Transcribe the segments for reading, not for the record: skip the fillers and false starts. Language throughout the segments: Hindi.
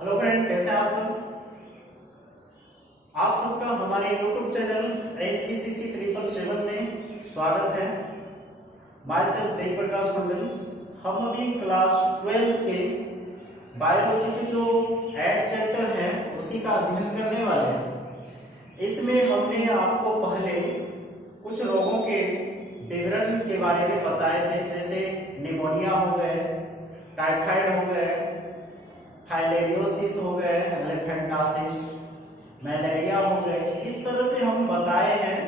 हेलो फ्रेंड, कैसे हैं आप सब। आप सबका हमारे YouTube चैनल SPCC 777 में स्वागत है। माय सेल्फ देव प्रकाश मंडल। हम अभी क्लास 12 के बायोलॉजी के जो 8 चैप्टर है उसी का अध्ययन करने वाले हैं। इसमें हमने आपको पहले कुछ रोगों के विवरण के बारे में बताए थे, जैसे निमोनिया हो गए, टाइफाइड हो गए, फाइलेरियोसिस हो गए, एलिफेंटासिस, मलेरिया हो गए। इस तरह से हम बताए हैं।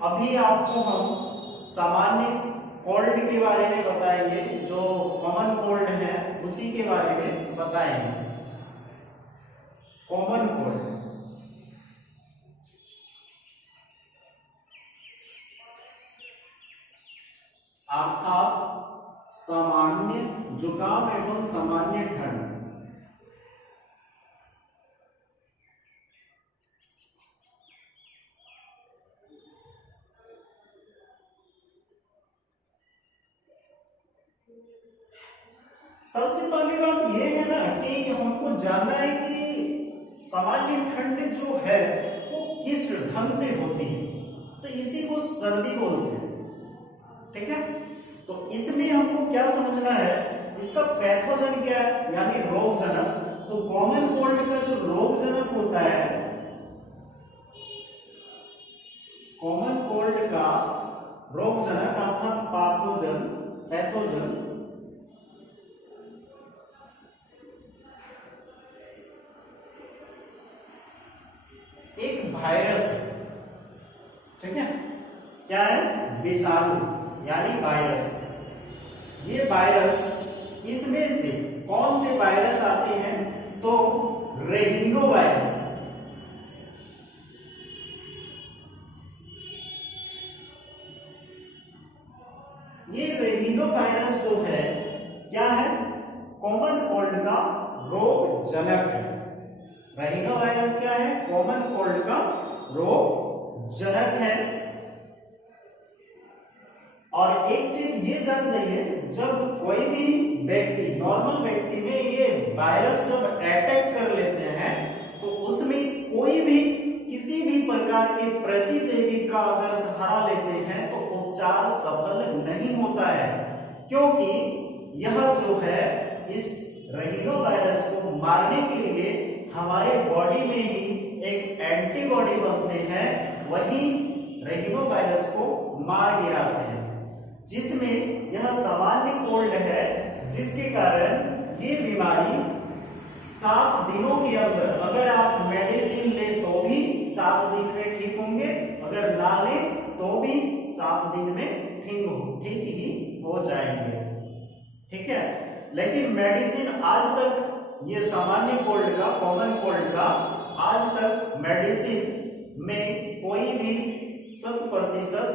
अभी आपको हम सामान्य कोल्ड के बारे में बताएंगे, जो कॉमन कोल्ड है उसी के बारे में बताएंगे। कॉमन कोल्ड अर्थात सामान्य जुकाम एवं सामान्य ठंड। सबसे पहली बात यह है ना कि हमको जानना है कि सामान्य ठंड जो है वो किस ढंग से होती है, तो इसी को सर्दी बोलते हैं। ठीक है, तो इसमें हमको क्या समझना है, इसका पैथोजन क्या है, यानी रोगजनक। तो कॉमन कोल्ड का जो रोगजनक होता है, कॉमन कोल्ड का रोगजनक अर्थात पैथोजन एक वायरस है। ठीक है, क्या है, विषाणु यानी वायरस। ये वायरस, इसमें से कौन से वायरस आते हैं, तो रेहिनो वायरस। ये रेहिनो वायरस जो है क्या है, कॉमन कोल्ड का रोग जनक है। रेहिनो वायरस क्या है, कॉमन कोल्ड का रोग जनक है। और एक चीज ये जान जाइए, जब कोई भी व्यक्ति, नॉर्मल व्यक्ति में ये वायरस जब अटैक कर लेते हैं तो उसमें कोई भी किसी भी प्रकार के प्रतिजैवी का अगर सहारा लेते हैं तो उपचार सफल नहीं होता है, क्योंकि यह जो है इस रेहिनो वायरस को मारने के लिए हमारे बॉडी में ही एक एंटीबॉडी बनते हैं, वही रेहिनो वायरस को मार गिराते हैं, जिसमें यह सामान्य कोल्ड है, जिसके कारण ये बीमारी 7 दिनों के अंदर, अगर आप मेडिसिन ले तो भी 7 दिन में ठीक होंगे, अगर ना ले तो भी 7 दिन में ठीक ही हो जाएंगे। ठीक है, लेकिन मेडिसिन आज तक, ये सामान्य कोल्ड का, कॉमन कोल्ड का, आज तक मेडिसिन में कोई भी 100%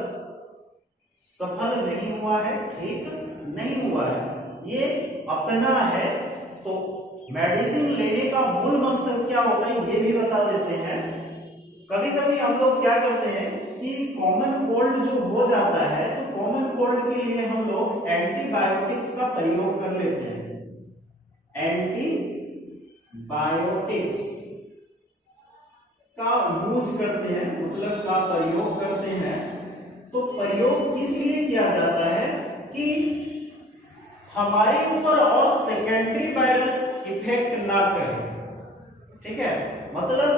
सफल नहीं हुआ है, ठीक नहीं हुआ है। ये अपना है, तो मेडिसिन लेने का मूल मकसद क्या होता है ये भी बता देते हैं। कभी कभी हम लोग क्या करते हैं कि कॉमन कोल्ड जो हो जाता है, तो कॉमन कोल्ड के लिए हम लोग एंटीबायोटिक्स का प्रयोग कर लेते हैं। एंटीबायोटिक्स का यूज करते हैं, मतलब का प्रयोग करते हैं। तो प्रयोग किस लिए किया जाता है कि हमारे ऊपर और सेकेंडरी वायरस इफेक्ट ना करे। ठीक है, मतलब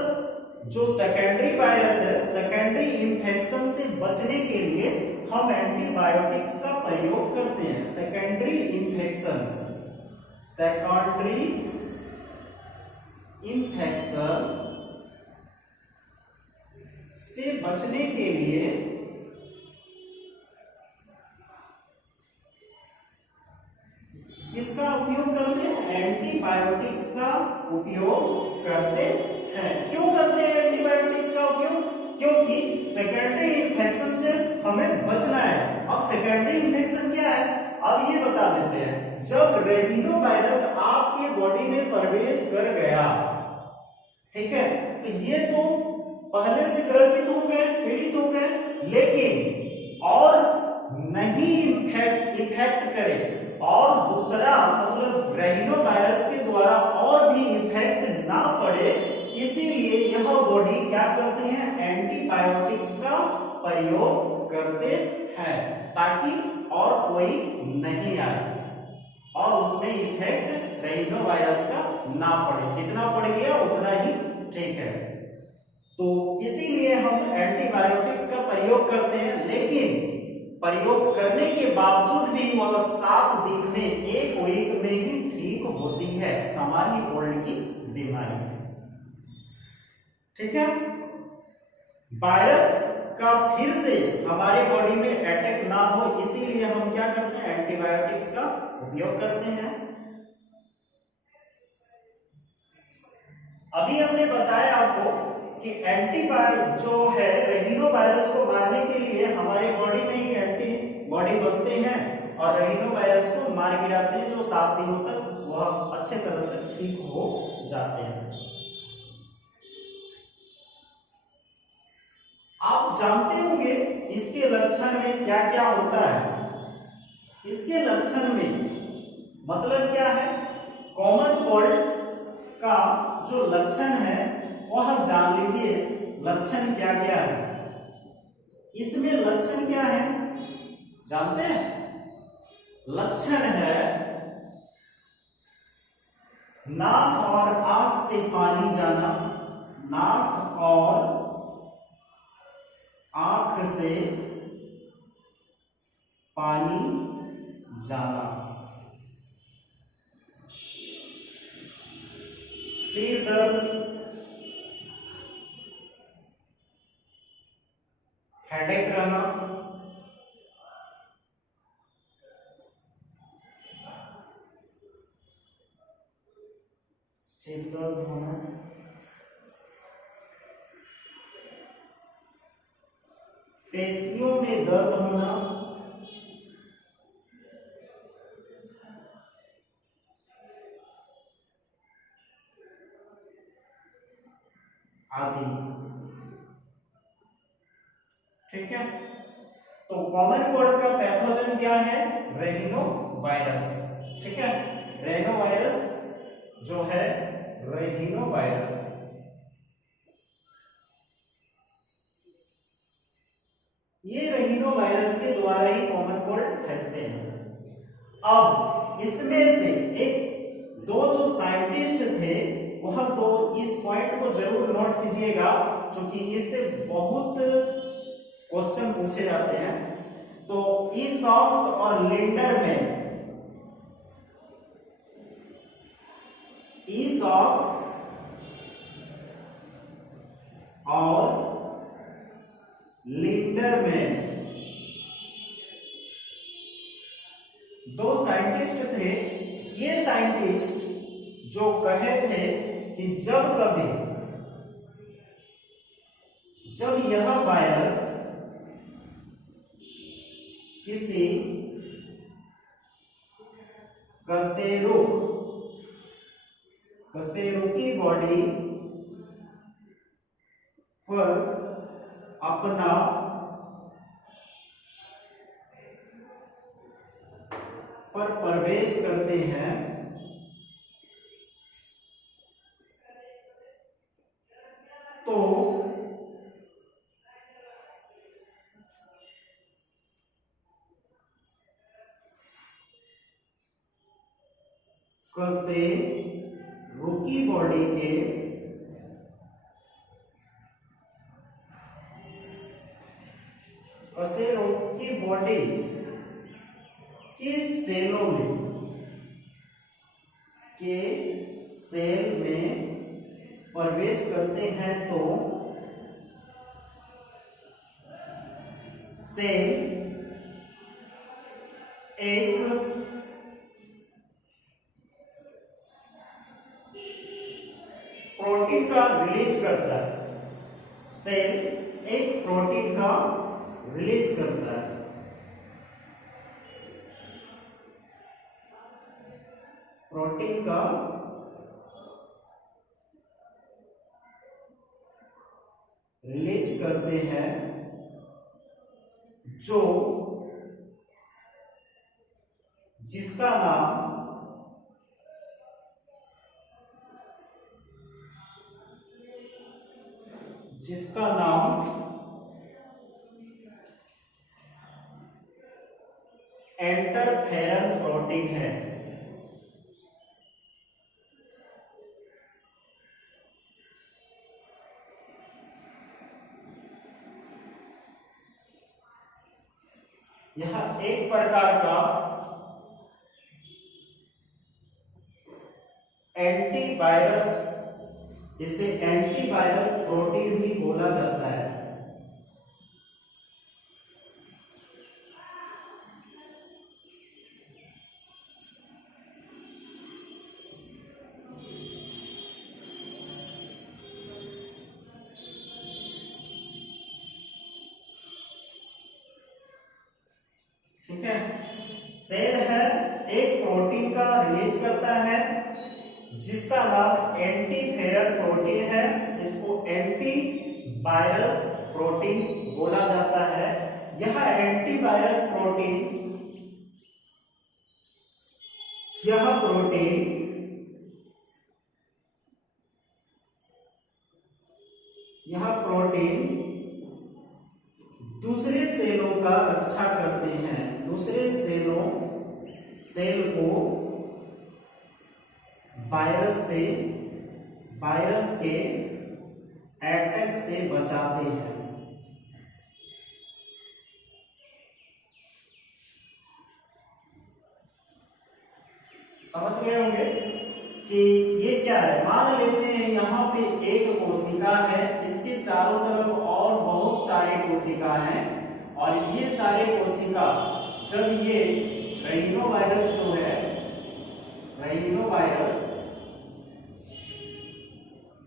जो सेकेंडरी वायरस है, सेकेंडरी इंफेक्शन से बचने के लिए हम एंटीबायोटिक्स का प्रयोग करते हैं। सेकेंडरी इंफेक्शन से बचने के लिए किसका उपयोग करते हैं, एंटीबायोटिक्स का उपयोग करते हैं। क्यों करते हैं एंटीबायोटिक्स का उपयोग, क्योंकि सेकेंडरी इंफेक्शन से हमें बचना है। अब सेकेंडरी इंफेक्शन क्या है, अब ये बता देते हैं। जब रेहिनो वायरस आपके बॉडी में प्रवेश कर गया, ठीक है, तो ये तो पहले से ग्रसित हो गए, पीड़ित हो गए, लेकिन और नहीं इफेक्ट करे और दूसरा मतलब राइनो वायरस के द्वारा और भी इफेक्ट ना पड़े, इसीलिए यह बॉडी क्या करते हैं, एंटीबायोटिक्स का प्रयोग करते हैं ताकि और कोई नहीं आए और उसमें इफेक्ट राइनो वायरस का ना पड़े, जितना पड़ गया उतना ही ठीक है। तो इसीलिए हम एंटीबायोटिक्स का प्रयोग करते हैं, लेकिन प्रयोग करने के बावजूद भी वह 7 दिन में 1 वीक में ही ठीक होती है, सामान्य कोल्ड की बीमारी। ठीक है, वायरस का फिर से हमारे बॉडी में अटैक ना हो इसीलिए हम क्या करते हैं, एंटीबायोटिक्स का उपयोग करते हैं। अभी हमने बताया आपको कि एंटीबायोटिक जो है रेनिनो वायरस को मारने के लिए हमारे बॉडी में ही एंटीबॉडी बनते हैं और रेनिनो वायरस को मार गिराते हैं, जो 7 दिनों तक वह अच्छे तरह से ठीक हो जाते हैं। आप जानते होंगे इसके लक्षण में क्या क्या होता है। इसके लक्षण में मतलब क्या है, कॉमन कोल्ड का जो लक्षण है वह जान लीजिए, लक्षण क्या क्या है। इसमें लक्षण क्या है जानते हैं, लक्षण है नाक और आंख से पानी जाना, नाक और आंख से पानी जाना, सिर दर्द, हेडेक रहना, सिर दर्द होना, पेशियों में दर्द होना, आदि। ठीक है, तो कॉमन कोल्ड का पैथोजन क्या है, रेनिनो वायरस। ठीक है, रेनिनो वायरस जो है, रेनिनो वायरस ये रेनिनो वायरस के द्वारा ही कॉमन कोल्ड फैलते हैं। अब इसमें से एक दो जो साइंटिस्ट थे वह तो इस पॉइंट को जरूर नोट कीजिएगा, क्योंकि इससे बहुत क्वेश्चन पूछे जाते हैं। तो ईसॉक्स और लिंडरमैन, ईसॉक्स और लिंडरमैन दो साइंटिस्ट थे। ये साइंटिस्ट जो कहे थे कि जब यह वायरस किसी कशेरुकी बॉडी पर अपना प्रवेश करते हैं तो कशेरुकी बॉडी के कशेरुकी बॉडी के सेल में प्रवेश करते हैं तो सेल एक प्रोटीन का रिलीज करता है, सेल एक प्रोटीन का रिलीज करता है। प्रोटीन का रिलीज करते हैं जो जिसका नाम इंटरफेरन प्रोटीन है। यह एक प्रकार का एंटीवायरस, इसे एंटीवायरस प्रोटीन भी बोला जाता है। ठीक है, सेल है एक प्रोटीन का रिलीज करता है जिसका नाम एंटीफेरन प्रोटीन है। इसको एंटीवायरस प्रोटीन बोला जाता है। यह एंटीवायरस प्रोटीन, यह प्रोटीन दूसरे सेलों का रक्षा करते हैं। दूसरे सेल को वायरस के अटैक से बचाते हैं। समझ गए होंगे कि ये क्या है। मान लेते हैं यहाँ पे एक कोशिका है, इसके चारों तरफ और बहुत सारे कोशिका हैं, और ये सारे कोशिका जब ये राइनोवायरस जो है, राइनोवायरस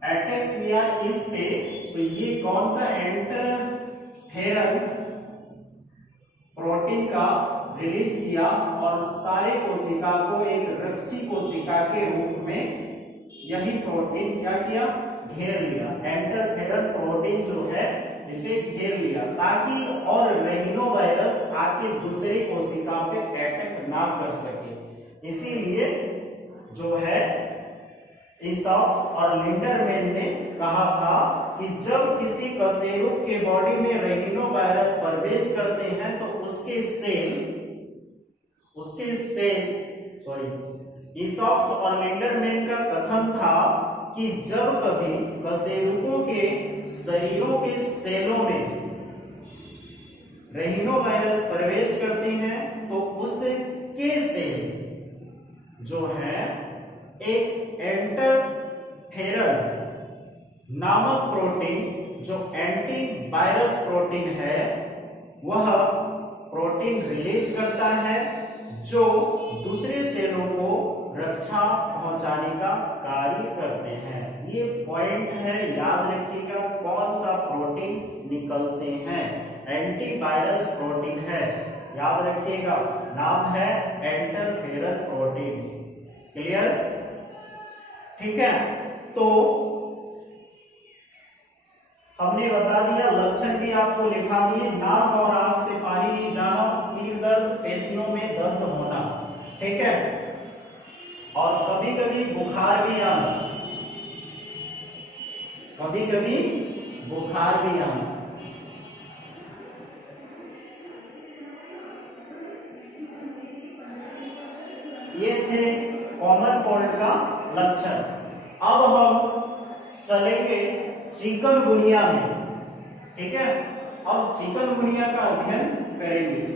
अटैक किया इस पे, तो ये कौन सा इंटरफेरन प्रोटीन का रिलीज किया और सारे कोशिका को एक रक्षी कोशिका के रूप में यही प्रोटीन क्या किया, घेर लिया। इंटरफेरन प्रोटीन जो है इसे घेर लिया ताकि और राइनोवायरस आके दूसरे कोशिका पे अटैक ना कर सके। इसीलिए जो है ईसॉक्स और लिंडरमैन ने कहा था कि जब किसी कशेरुक के बॉडी में राइनोवायरस प्रवेश करते हैं तो उसके सेल ईसॉक्स और लिंडरमैन का कथन था कि जब कभी कशेरुकों के शरीरों के सेलों में राइनोवायरस प्रवेश करते हैं तो उसके सेल जो है एक इंटरफेरन नामक प्रोटीन जो एंटीवायरस प्रोटीन है वह प्रोटीन रिलीज करता है जो दूसरे सेलों को रक्षा पहुंचाने का कार्य करते हैं। ये पॉइंट है, याद रखिएगा कौन सा प्रोटीन निकलते हैं। एंटीवायरस प्रोटीन है, याद रखिएगा नाम है इंटरफेरन प्रोटीन। क्लियर? ठीक है, तो हमने बता दिया, लक्षण भी आपको लिखा दिए। नाक और आंख से पानी नहीं जाना, सिर दर्द, पेशियों में दर्द होना, ठीक है, और कभी कभी बुखार भी आना, कभी कभी बुखार भी आना। ये थे कॉमन कोल्ड का लक्षण। अब हम चलेंगे चिकनगुनिया में, ठीक है। अब चिकनगुनिया का अध्ययन करेंगे।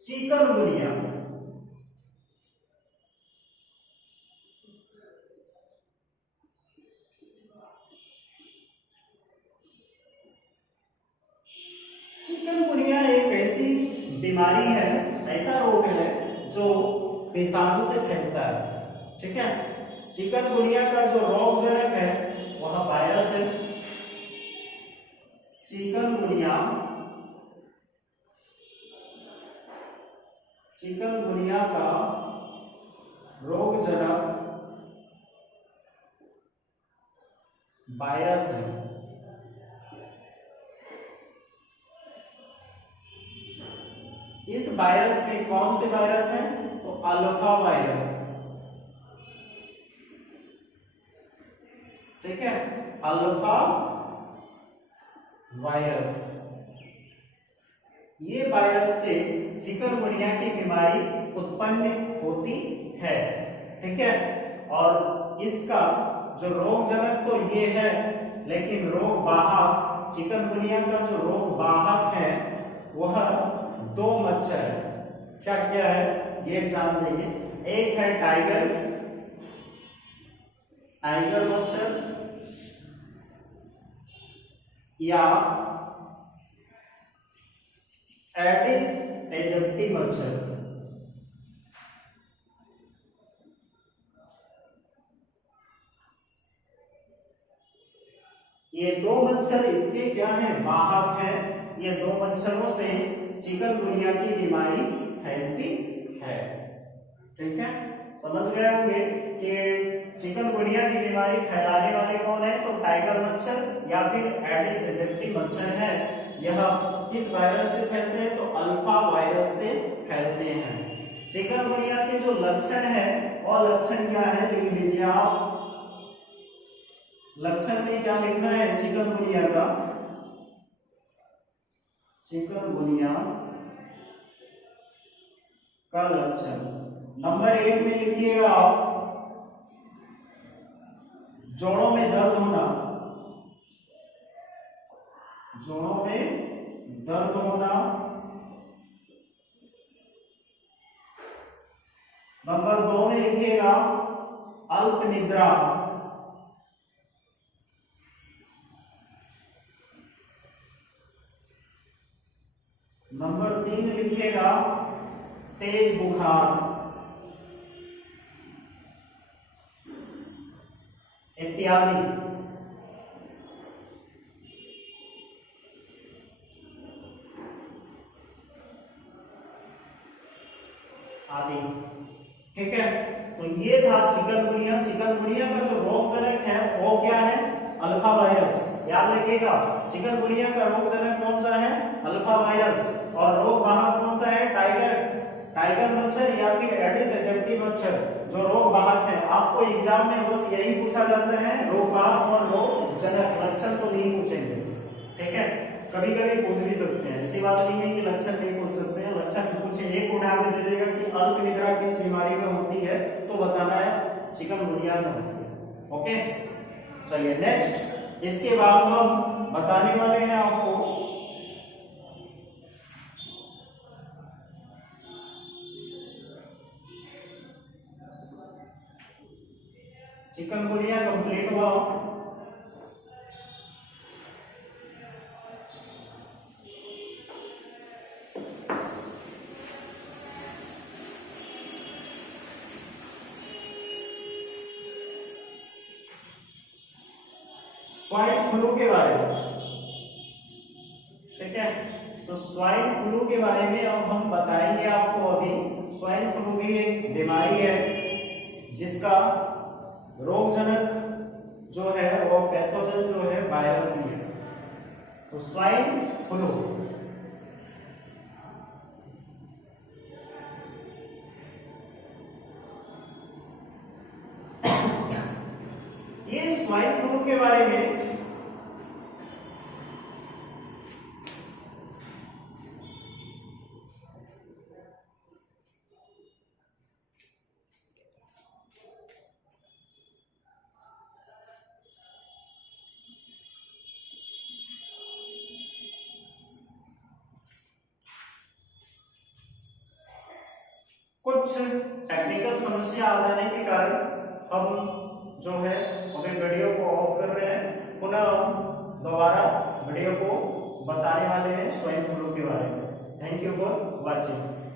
चिकनगुनिया चिकनगुनिया एक ऐसी बीमारी है, ऐसा रोग है जो पेशाब से फैलता है, ठीक है। चिकनगुनिया का जो रोगजनक है वह वायरस है, चिकनगुनिया का रोगजनक वायरस है। इस वायरस में कौन से वायरस हैं? तो अल्फा वायरस, ठीक है, अल्फा वायरस। ये वायरस से चिकनगुनिया की बीमारी उत्पन्न होती है, ठीक है। और इसका जो रोगजनक तो ये है, लेकिन रोग वाहक, चिकनगुनिया का जो रोग वाहक है वह दो मच्छर है। क्या क्या है ये जान जाइए। एक है टाइगर मच्छर या एडिस एजिप्टी मच्छर। ये दो मच्छर इसके क्या है? वाहक हैं। ये दो मच्छरों से चिकनगुनिया की बीमारी फैलती है, ठीक है। समझ गए होंगे कि चिकनगुनिया की बीमारी फैलाने वाले कौन है? तो टाइगर मच्छर या फिर एडिस एजिप्टी मच्छर है। यह किस वायरस से फैलते हैं? तो अल्फा वायरस से फैलते हैं। चिकनगुनिया के जो लक्षण है और लक्षण क्या है लिख लीजिए आप। लक्षण में क्या लिखना है? चिकनगुनिया का लक्षण। नंबर 1 में लिखिएगा आप, जोड़ों में दर्द होना, जोड़ों में दर्द होना। नंबर 2 में लिखिएगा अल्प निद्रा। नंबर 3 लिखिएगा तेज बुखार इत्यादि। आदि, ठीक है। तो ये था चिकनगुनिया। चिकनगुनिया का जो रोगजनक है वो क्या है? Alpha virus. याद रखिएगा, चिकनगुनिया का रोगजनक कौन सा है? Alpha virus. और रोग वाहक कौन सा है? टाइगर मच्छर या फिर एडिस एजिप्टी मच्छर, जो रोग वाहक है। आपको एग्जाम में बस यही पूछा जाता है, रोग वाहक और रोगजनक। लक्षण तो नहीं पूछेंगे, ठीक है। कभी कभी पूछ भी सकते हैं, ऐसी बात नहीं है कि लक्षण नहीं पूछ सकते हैं। लक्षण पूछे, एक उठा के दे देगा कि अल्प निद्रा किस बीमारी में होती है, तो बताना है चिकनगुनिया में होती है। ओके, चलिए नेक्स्ट। इसके बाद हम बताने वाले हैं आपको चिकनगुनिया कंप्लीट हुआ। स्वाइन फ्लू के बारे में, ठीक है। तो स्वाइन फ्लू के बारे में अब हम बताएंगे आपको। अभी स्वाइन फ्लू भी एक बीमारी है जिसका रोगजनक जो है वो पैथोजन जो है वायरस ही है। तो स्वाइन फ्लू, ये स्वाइन फ्लू के बारे में कुछ टेक्निकल समस्या आ जाने के कारण हम जो है अभी वीडियो को ऑफ कर रहे हैं। पुनः दोबारा वीडियो को बताने वाले हैं स्वाइन फ्लू के बारे में। Thank you for watching.